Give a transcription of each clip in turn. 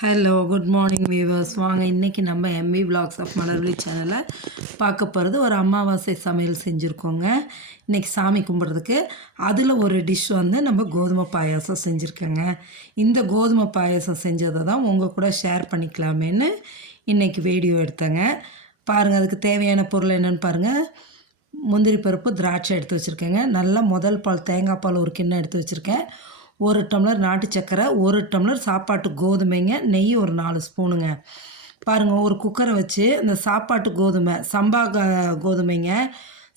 Hello good morning viewers. வாங்க இன்றைக்கி நம்ம எம்வி விலாக்ஸ் ஆஃப் மலர்விழி சேனலை பார்க்க போகிறது. ஒரு அமாவாசை சமையல் செஞ்சுருக்கோங்க இன்றைக்கி சாமி கும்பிட்றதுக்கு. அதில் ஒரு டிஷ் வந்து நம்ம கோதுமை பாயாசம் செஞ்சுருக்கேங்க. இந்த கோதுமை பாயாசம் செஞ்சதை தான் உங்கள் கூட ஷேர் பண்ணிக்கலாமேன்னு இன்றைக்கி வீடியோ எடுத்தேங்க. பாருங்கள், அதுக்கு தேவையான பொருள் என்னென்னு பாருங்கள். முந்திரி பருப்பு, திராட்சை எடுத்து வச்சுருக்கேங்க. நல்லா முதல் பால் தேங்காய் பால் ஒரு கிண்ணம் எடுத்து வச்சுருக்கேன். 1 டம்ளர் நாட்டு சக்கரை, 1 டம்ளர் சாப்பாட்டு கோதுமைங்க, நெய் ஒரு 4 ஸ்பூனுங்க. பாருங்கள், ஒரு குக்கரை வச்சு இந்த சாப்பாட்டு கோதுமை சம்பா கோதுமைங்க,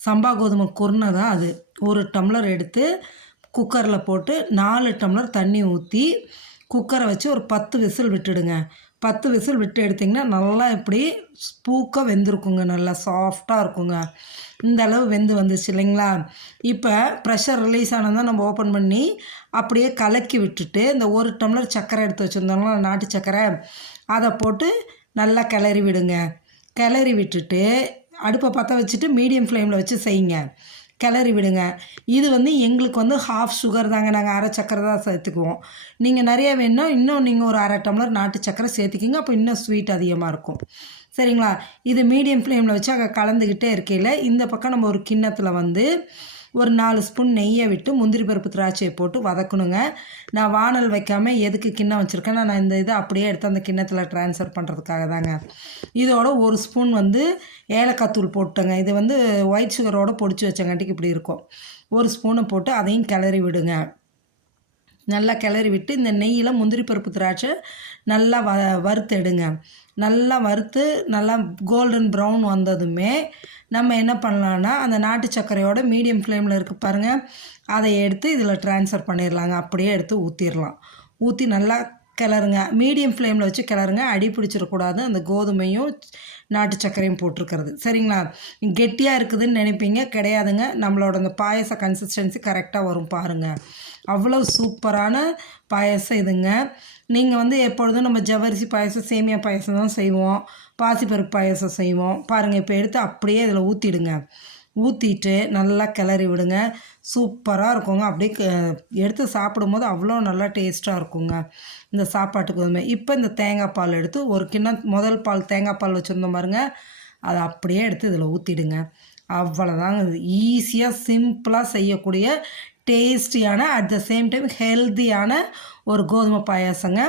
சம்பா கோதுமை குருணை தான் அது. 1 டம்ளர் எடுத்து குக்கரில் போட்டு 4 டம்ளர் தண்ணி ஊற்றி குக்கரை வச்சு ஒரு 10 விசில் விட்டுடுங்க. 10 விசில் விட்டு எடுத்திங்கன்னா நல்லா இப்படி பூக்க வெந்திருக்குங்க, நல்லா சாஃப்டாக இருக்குங்க. இந்த அளவு வெந்து வந்துச்சு இல்லைங்களா? இப்போ ப்ரெஷர் ரிலீஸ் ஆனதான் நம்ம ஓப்பன் பண்ணி அப்படியே கலக்கி விட்டுட்டு இந்த 1 டம்ளர் சர்க்கரை எடுத்து வச்சுருந்தோம்னா நாட்டு சர்க்கரை, அதை போட்டு நல்லா கிளறி விடுங்க. கிளறி விட்டுட்டு அடுப்பை பற்ற வச்சுட்டு மீடியம் ஃப்ளேமில் வச்சு செய்யுங்க. கிளறி விடுங்க. இது வந்து எங்களுக்கு வந்து ஹாஃப் சுகர் தாங்க, நாங்கள் அரை சக்கரை தான் சேர்த்துக்குவோம். நீங்கள் நிறைய வேணுன்னா இன்னும் நீங்கள் ஒரு அரை டம்ளர் நாட்டு சக்கரை சேர்த்துக்கிங்க, அப்போ இன்னும் ஸ்வீட் அதிகமாக இருக்கும். சரிங்களா? இது மீடியம் ஃப்ளேமில் வச்சு அங்கே கலந்துக்கிட்டே இருக்கையில் இந்த பக்கம் நம்ம ஒரு கிண்ணத்தில் வந்து ஒரு 4 ஸ்பூன் நெய்யை விட்டு முந்திரி பருப்பு திராட்சையை போட்டு வதக்கணுங்க. நான் வானல் வைக்காமல் எதுக்கு கிண்ணம் வச்சுருக்கேன்னா, நான் இந்த இதை அப்படியே எடுத்து அந்த கிண்ணத்தில் ட்ரான்ஸ்ஃபர் பண்ணுறதுக்காக தாங்க. இதோட 1 ஸ்பூன் வந்து ஏலக்காய் தூள் போட்டுங்க. இது வந்து ஒயிட் சுகரோடு பொடிச்சு வச்சங்காட்டிக்கு இப்படி இருக்கும். 1 ஸ்பூனை போட்டு அதையும் கிளறி விடுங்க. நல்லா கிளறி விட்டு இந்த நெய்யில் முந்திரி பருப்பு திராட்சை நல்லா வறுத்து எடுங்க. நல்லா வறுத்து நல்லா கோல்டன் ப்ரௌன் வந்ததுமே நம்ம என்ன பண்ணலான்னா, அந்த நாட்டு சர்க்கரையோட மீடியம் ஃப்ளேமில் இருக்குது பாருங்கள், அதை எடுத்து இதில் ட்ரான்ஸ்ஃபர் பண்ணிடலாங்க. அப்படியே எடுத்து ஊற்றிடலாம். ஊற்றி நல்லா கிளறுங்க. மீடியம் ஃப்ளேமில் வச்சு கிளறுங்க, அடி பிடிச்சிடக்கூடாது. அந்த கோதுமையும் நாட்டு சர்க்கரையும் போட்டிருக்கிறது. சரிங்களா? கெட்டியாக இருக்குதுன்னு நினைப்பீங்க, கிடையாதுங்க. நம்மளோட அந்த பாயச கன்சிஸ்டன்சி கரெக்டாக வரும் பாருங்கள். அவ்வளோ சூப்பரான பாயசம் இதுங்க. நீங்கள் வந்து எப்பொழுதும் நம்ம ஜவ்வரிசி பாயசம், சேமியா பாயசம் தான் செய்வோம், பாசிப்பருப்பு பாயசம் செய்வோம். பாருங்கள், இப்போ எடுத்து அப்படியே இதில் ஊற்றிடுங்க. ஊற்றிட்டு நல்லா கிளறி விடுங்க. சூப்பராக இருக்குங்க. அப்படியே எடுத்து சாப்பிடும்போது அவ்வளோ நல்லா டேஸ்ட்டாக இருக்குங்க இந்த சாப்பாட்டு கோதுமை. இப்போ இந்த தேங்காய் பால் எடுத்து ஒரு கிண்ணம் முதல் பால் தேங்காய் பால் வச்சுருந்தோம் பாருங்க, அதை அப்படியே எடுத்து இதில் ஊற்றிடுங்க. அவ்வளோதாங்க. ஈஸியாக சிம்பிளாக செய்யக்கூடிய டேஸ்டியான அட் த சேம் டைம் ஹெல்த்தியான ஒரு கோதுமை பாயாசங்க.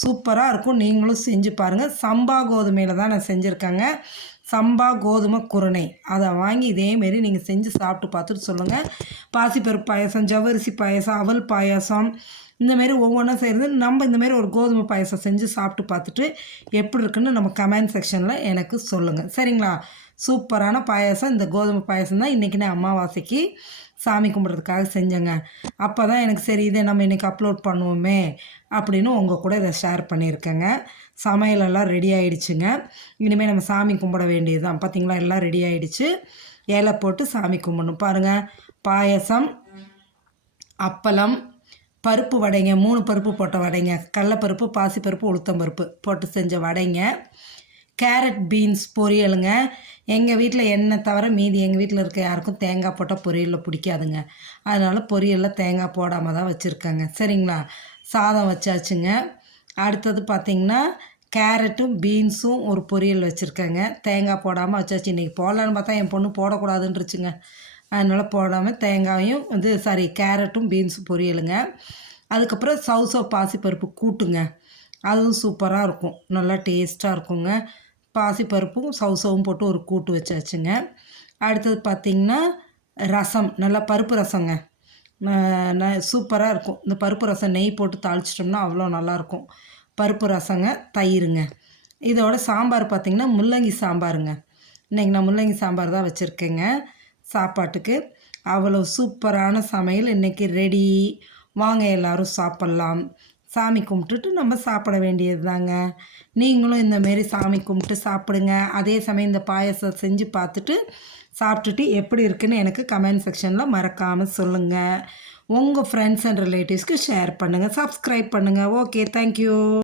சூப்பராக இருக்கும். நீங்களும் செஞ்சு பாருங்கள். சம்பா கோதுமையில் தான் நான் செஞ்சுருக்கேங்க. சம்பா கோதுமை குருணை அதை வாங்கி இதேமாரி நீங்கள் செஞ்சு சாப்பிட்டு பார்த்துட்டு சொல்லுங்கள். பாசிப்பருப்பு பாயாசம், ஜவ்வரிசி பாயாசம், அவல் பாயாசம், இந்தமாரி ஒவ்வொன்றா செய்கிறது. நம்ம இந்தமாரி ஒரு கோதுமை பாயாசம் செஞ்சு சாப்பிட்டு பார்த்துட்டு எப்படி இருக்குன்னு நம்ம கமெண்ட் செக்ஷனில் எனக்கு சொல்லுங்கள். சரிங்களா? சூப்பரான பாயாசம். இந்த கோதுமை பாயாசம் தான் இன்றைக்கி நான் அமாவாசைக்கு சாமி கும்பிட்றதுக்காக செஞ்சேங்க. அப்போ தான் எனக்கு சரி இதை நம்ம இன்றைக்கி அப்லோட் பண்ணுவோமே அப்படின்னு உங்கள் கூட இதை ஷேர் பண்ணியிருக்கேங்க. சமையலெல்லாம் ரெடி ஆகிடுச்சுங்க. இனிமேல் நம்ம சாமி கும்பிட வேண்டியது தான். பார்த்திங்களா, எல்லாம் ரெடி ஆகிடுச்சு. இலை போட்டு சாமி கும்பிடணும். பாருங்கள், பாயசம், அப்பளம், பருப்பு வடைங்க, 3 பருப்பு போட்ட வடைங்க, கடலைப்பருப்பு, பாசிப்பருப்பு, உளுத்தம்பருப்பு போட்டு செஞ்ச வடைங்க, கேரட் பீன்ஸ் பொரியலுங்க. எங்கள் வீட்டில் என்ன தவிர மீதி எங்கள் வீட்டில் இருக்க யாருக்கும் தேங்காய் போட்டால் பொரியலில் பிடிக்காதுங்க. அதனால் பொரியலில் தேங்காய் போடாமல் தான் வச்சுருக்கேங்க. சரிங்களா? சாதம் வச்சாச்சுங்க. அடுத்தது பார்த்திங்கன்னா கேரட்டும் பீன்ஸும் ஒரு பொரியல் வச்சுருக்கேங்க. தேங்காய் போடாமல் வச்சாச்சு. இன்றைக்கி போடலான்னு பார்த்தா என் பொண்ணு போடக்கூடாதுன்றுச்சுங்க. அதனால் போடாமல் தேங்காயும் கேரட்டும் பீன்ஸும் பொரியலுங்க. அதுக்கப்புறம் சௌசௌ பாசிப்பருப்பு கூட்டுங்க. அதுவும் சூப்பராக இருக்கும், நல்லா டேஸ்ட்டாக இருக்குங்க. பாசிப்பருப்பும் சௌசவும் போட்டு ஒரு கூட்டு வச்சாச்சுங்க. அடுத்தது பார்த்திங்கன்னா ரசம், நல்லா பருப்பு ரசங்க. சூப்பராக இருக்கும். இந்த பருப்பு ரசம் நெய் போட்டு தாளிச்சிட்டோம்னா அவ்வளோ நல்லாயிருக்கும். பருப்பு ரசங்க, தயிருங்க. இதோட சாம்பார் பார்த்திங்கன்னா முள்ளங்கி சாம்பாருங்க. இன்றைக்கி நான் முள்ளங்கி சாம்பார் தான் வச்சுருக்கேங்க சாப்பாட்டுக்கு. அவ்வளோ சூப்பரான சமையல் இன்றைக்கி ரெடி. வாங்க எல்லோரும் சாப்பிட்லாம். சாமி கும்பிட்டுட்டு நம்ம சாப்பிட வேண்டியது தாங்க. நீங்களும் இந்தமாரி சாமி கும்பிட்டு சாப்பிடுங்க. அதே சமயம் இந்த பாயசம் செஞ்சு பார்த்துட்டு சாப்பிட்டுட்டு எப்படி இருக்குன்னு எனக்கு கமெண்ட் செக்ஷனில் மறக்காமல் சொல்லுங்கள். உங்கள் ஃப்ரெண்ட்ஸ் அண்ட் ரிலேட்டிவ்ஸ்க்கு ஷேர் பண்ணுங்கள், சப்ஸ்கிரைப் பண்ணுங்கள். Okay, thank you.